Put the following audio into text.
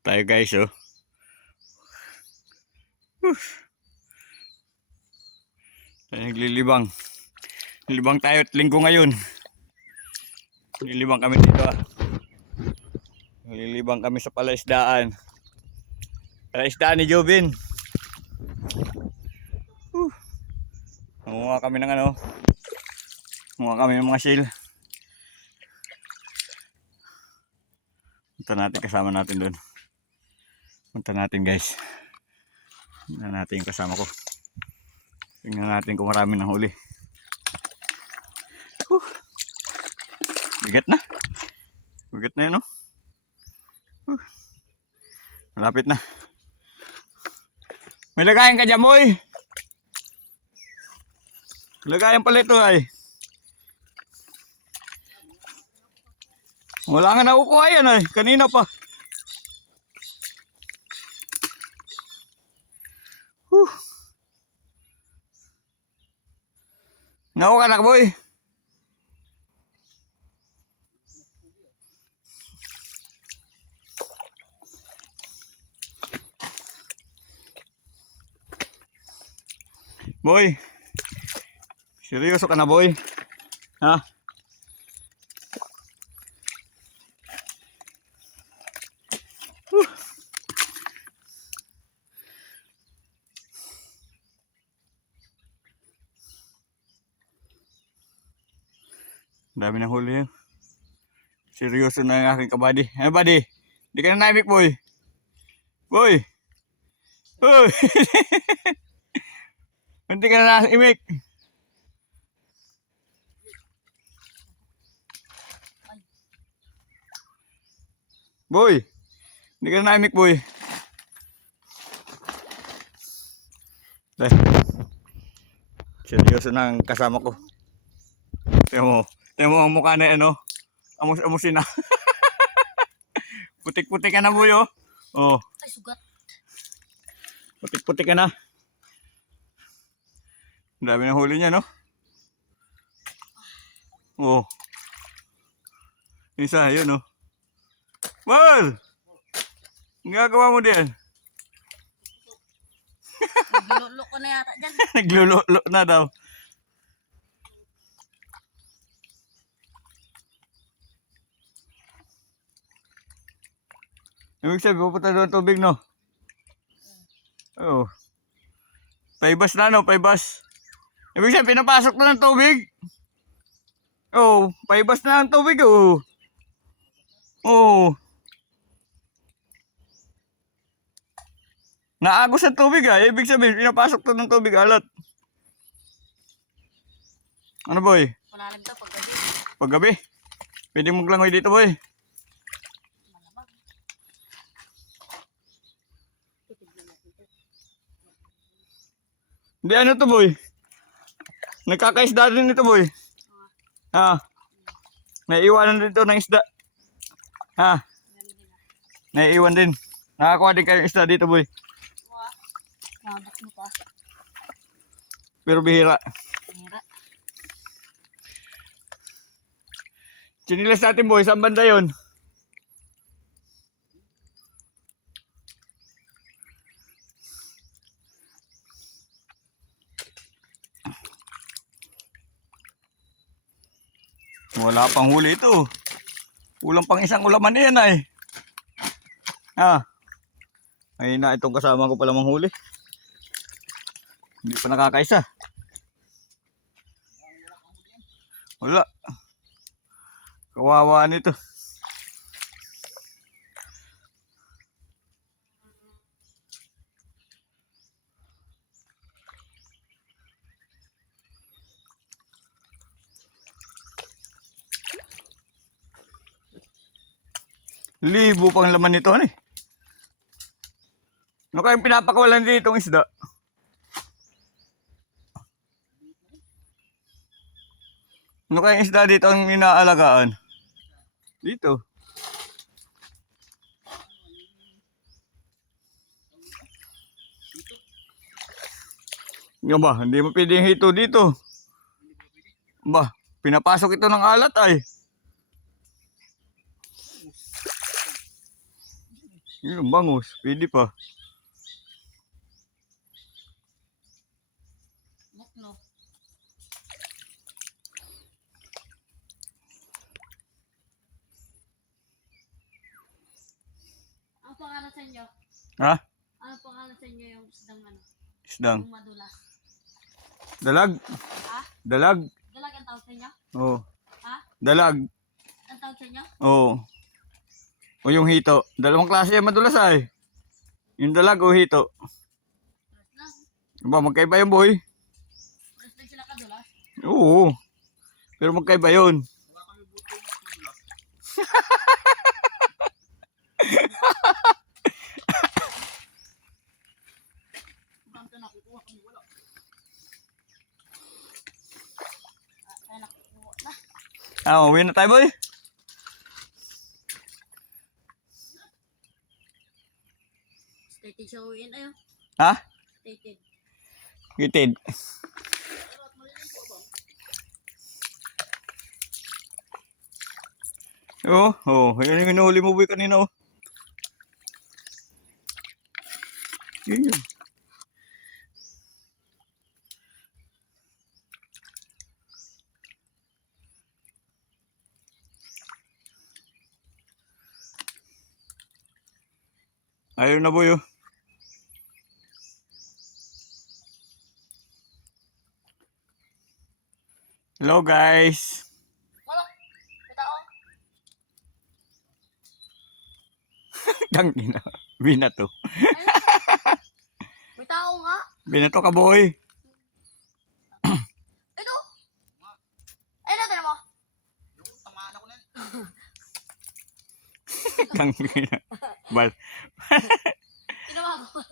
Tayo guys, oh. Tayo naglilibang. Nilibang tayo at linggo ngayon. Nilibang kami dito, ah. Nilibang kami sa palaisdaan. Palaisdaan ni Jovin. Nangunga kami ng ano. Nangunga kami ng mga shell. Punta natin, kasama natin doon. Punta natin guys. Tingnan natin yung kasama ko. Tingnan natin kung marami ng huli. Bigat na. Bigat na yun, no? Malapit na. May lagayan ka dyan, boy. Lagayan pala ito ay. Wala nga nakukuha yan ay. Kanina pa. Nakuha ka na, boy. Boy. Seryoso ka na, boy? Ha? Dami ng huli yun. Seryoso na ang aking kabady. Ano, buddy? Hindi ka na naimik, boy. Boy! Boy! Hindi ka na naimik. Boy! Hindi ka na naimik, boy. Seryoso na ang kasama ko. Tingnan mo ang mukha na ano. Amus-amusin na. Putik-putik ka na, boy, oh. Oh. Ay, sugat. Putik-putik ka na. Ang dami ng huli niya, no? Oh. Isa, yun, oh. Mal! Ang gagawa mo din? Naglulok ko na yata dyan. Naglulok na daw. Ibig sabihin, pupunta doon tubig, no? Oo. Paibas na, no? Paibas. Ibig sabihin, pinapasok na ng tubig. Oo. Paibas na ng tubig, oo. Oo. Naagos ang tubig, ah. Ibig sabihin, pinapasok na ng tubig, alat. Ano, boy? Malalim to paggabi. Paggabi? Pwede maglangoy dito, boy. Malamag. Hindi, ano to, boy? Nagkakaisda din ito, boy. Ha? Naiiwanan din ito ng isda. Ha? Naiiwan din. Nakakuha din kayo ng isda dito, boy. Nabak mo pa. Pero bihira. Hira. Sinilas natin, boy. Saan banda yun? Wala pang huli ito. Kulang pang isang ulaman yan ay. Ha? Ay na, itong kasama ko pala manghuli. Hindi pa nakakaisa. Wala. Kawawa nito. Libo pang laman nito, ano eh. Ano kayong pinapakawalan dito itong isda? Ano kayong isda dito ang inaalagaan? Dito. Nga ba, hindi mo pwedeng hito dito. Ba, pinapasok ito ng alat ay. Yun, ang bangus. Pwede pa. Mukno. Ang pangalan sa inyo? Ha? Ano pangalan sa inyo yung isdang ano? Isdang. Yung madulas. Dalag. Ha? Dalag. Dalag ang tawag sa inyo? Oo. Ha? Dalag. Ang tawag sa inyo? Oo. O yung hito. Dalawang klase yung madulas ay. Yung dalag o hito. Tres lang. Ba, magkaiba yung boy. Tres lang sila kadulas. Oo. Pero magkaiba yun. Ganto na kukuha kami wala. Ay nakukuha na. Ah, uwi na tayo boy. Stated siya uwiin ayo. Ha? Stated. Gitid. Oo, yun yung hinuhuli mo boy kanina oh. Yun yun. Ayun na boy oh. Hello guys. Wala. Kita oh. Tangina. Binato. May tao nga. Binato ka boy. Ito. Ay natin mo. Tangina. Bal. Tinawa ko.